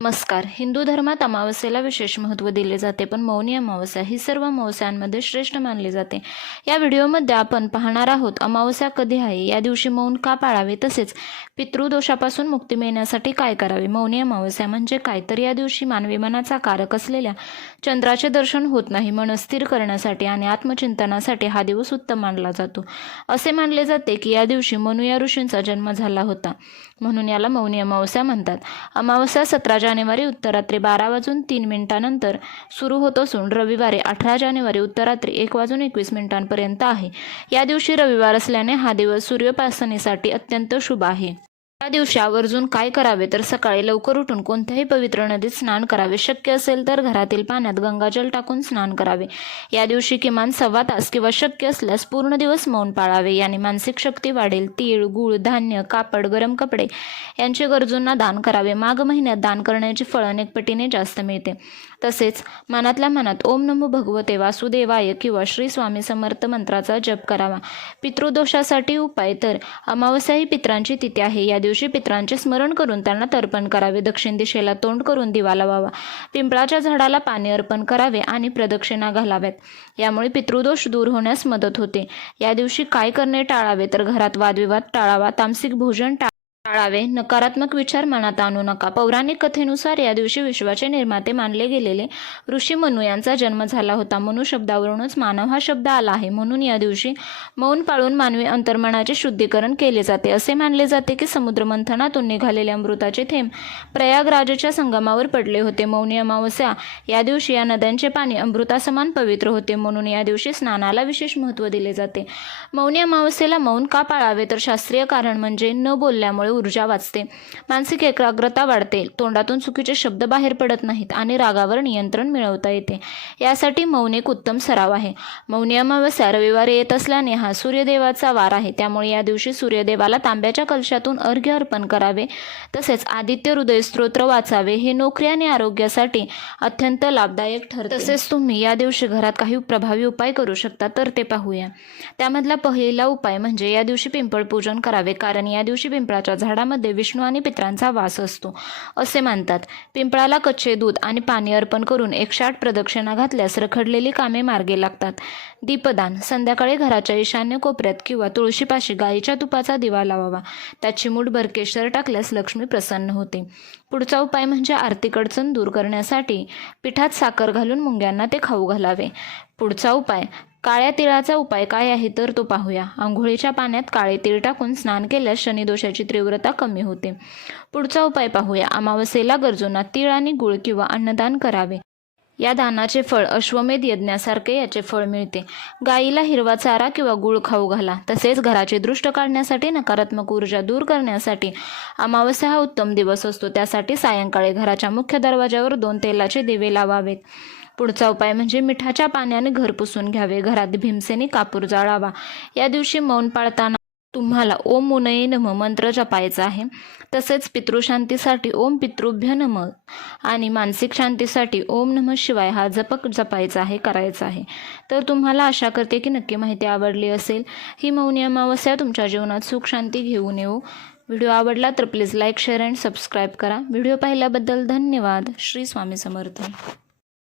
नमस्कार. हिंदू धर्मात अमावस्येला विशेष महत्त्व दिले जाते, पण मौनी अमावस्या ही सर्व अमावस्यांमध्ये श्रेष्ठ मानली जाते. या व्हिडिओमध्ये आपण पाहणार आहोत अमावस्या कधी आहे, या दिवशी मौन का पाळावे, तसेच पितृदोषापासून मुक्ती मिळण्यासाठी काय करावे. मौनी अमावस्या म्हणजे काय, तर या दिवशी मानवी मनाचा कारक असलेल्या चंद्राचे दर्शन होत नाही. मन स्थिर करण्यासाठी आणि आत्मचिंतनासाठी हा दिवस उत्तम मानला जातो. असे मानले जाते की या दिवशी मनु या ऋषींचा जन्म झाला होता, म्हणून याला मौनी अमावस्या म्हणतात. अमावस्या 17 जानेवारी उत्तरात्री 12:03 सुरू होत असून रविवारी 18 जानेवारी उत्तरात्री 1:21 आहे. या दिवशी रविवार असल्याने हा दिवस सूर्योपासनेसाठी अत्यंत शुभ आहे. या दिवशी आवर्जून काय करावे, तर सकाळी लवकर उठून कोणत्याही पवित्र नदीत स्नान करावे. शक्य असेल तर घरातील पाण्यात गंगाजल टाकून स्नान करावे. या दिवशी किमान 1.25 तास किंवा शक्य असल्यास पूर्ण दिवस मौन पाळावे. याने मानसिक शक्ती वाढेल. तीळ, गूळ, धान्य, कापड, गरम कपडे यांचे गरजूंना दान करावे. माघ महिन्यात दान करण्याचे फळ अनेक पटीने जास्त मिळते. तसेच मनातल्या मनात ओम नमो भगवते वासुदेवाय किंवा श्री स्वामी समर्थ मंत्राचा जप करावा. पितृदोषासाठी उपाय, तर अमावस्या ही पितरांची तिथी आहे. या दिवशी पितरांचे स्मरण करून त्यांना तर्पण करावे. दक्षिण दिशेला तोंड करून दिवा लावावा. पिंपळाच्या झाडाला पाणी अर्पण करावे आणि प्रदक्षिणा घालाव्यात. यामुळे पितृदोष दूर होण्यास मदत होते. या दिवशी काय करणे टाळावे, तर घरात वादविवाद टाळावा. तामसिक भोजन टाळावे. नकारात्मक विचार मनात आणू नका. पौराणिक कथेनुसार या दिवशी विश्वाचे निर्माते मानले गेलेले ऋषी मनु यांचा जन्म झाला होता. मनु शब्दावरूनच मानव हा शब्द आला आहे. म्हणून या दिवशी मौन पाळून मानवी अंतर्मनाचे शुद्धीकरण केले जाते. असे मानले जाते की समुद्र मंथनातून निघालेले अमृताचे थेंब प्रयागराजच्या संगमावर पडले होते. मौनी अमावस्या या दिवशी या नद्यांचे पाणी अमृतासमान पवित्र होते. म्हणून या दिवशी स्नानाला विशेष महत्त्व दिले जाते. मौनी अमावस्येला मौन का पाळावे, तर शास्त्रीय कारण म्हणजे न बोलल्यामुळे ऊर्जा वाचते, मानसिक एकाग्रता वाढते, तोंडातून चुकीचे शब्द बाहेर पडत नाहीत आणि रागावर नियंत्रण मिळवता येते. यासाठी मौन एक उत्तम सराव आहे. मौनी अमावस्या रविवारी येत असल्याने हा सूर्यदेवाचा वार आहे. त्यामुळे या दिवशी सूर्यदेवाला तांब्याच्या कलशातून अर्घ्य अर्पण करावे. तसेच आदित्य हृदय स्तोत्र वाचावे. हे नोकरी आणि आरोग्यासाठी अत्यंत लाभदायक ठरते. तसेच तुम्ही या दिवशी घरात काही प्रभावी उपाय करू शकता, तर ते पाहूया. त्यामधला पहिला उपाय म्हणजे या दिवशी पिंपळ पूजन करावे, कारण या दिवशी पिंपळाच्या झाडामध्ये विष्णू आणि पितरांचा वास असतो असे मानतात. पिंपळाला कच्चे दूध आणि पाणी अर्पण करून 108 प्रदक्षिणा घातल्यास रखडलेली कामे मार्गी लागतात. दीपदान, संध्याकाळी घराच्या ईशान्य कोपऱ्यात किंवा तुळशीपाशी गाईच्या तुपाचा दिवा लावावा. त्याची मूठभर केशर टाकल्यास लक्ष्मी प्रसन्न होते. पुढचा उपाय म्हणजे आर्थिक अडचण दूर करण्यासाठी पिठात साखर घालून मुंग्यांना ते खाऊ घालावे. पुढचा उपाय काळ्या तिळाचा उपाय काय आहे, तर तो पाहूया. आंघोळीच्या पाण्यात काळे तीळ टाकून स्नान केल्यास शनिदोषाची तीव्रता कमी होते. पुढचा उपाय पाहूया. अमावस्येला गरजूंना तीळ आणि गुळ किंवा अन्नदान करावे. या दानाचे फळ अश्वमेध यज्ञासारखे याचे फळ मिळते. गाईला हिरवा चारा किंवा गुळ खाऊ घाला. तसेच घराचे दृष्ट काढण्यासाठी, नकारात्मक ऊर्जा दूर करण्यासाठी अमावस्या हा उत्तम दिवस असतो. त्यासाठी सायंकाळी घराच्या मुख्य दरवाजावर 2 तेलाचे दिवे लावावेत. पुढचा उपाय म्हणजे मिठाच्या पाण्याने घर पुसून घ्यावे. घरात भीमसेनी कापूर जाळावा. या दिवशी मौन पाळताना तुम्हाला ओम मुनये नमः मंत्र जपायचा आहे. तसेच पितृशांतीसाठी ओम पितृभ्य नमः आणि मानसिक शांतीसाठी ओम नमः शिवाय हा जप जपायचा आहे, करायचा आहे. तर तुम्हाला आशा करते की नक्की माहिती आवडली असेल. ही मौनी अमावस्या तुमच्या जीवनात सुख शांती घेऊन येऊ. व्हिडिओ आवडला तर please like, share and subscribe करा. व्हिडिओ पाहिल्याबद्दल धन्यवाद. श्री स्वामी समर्थ.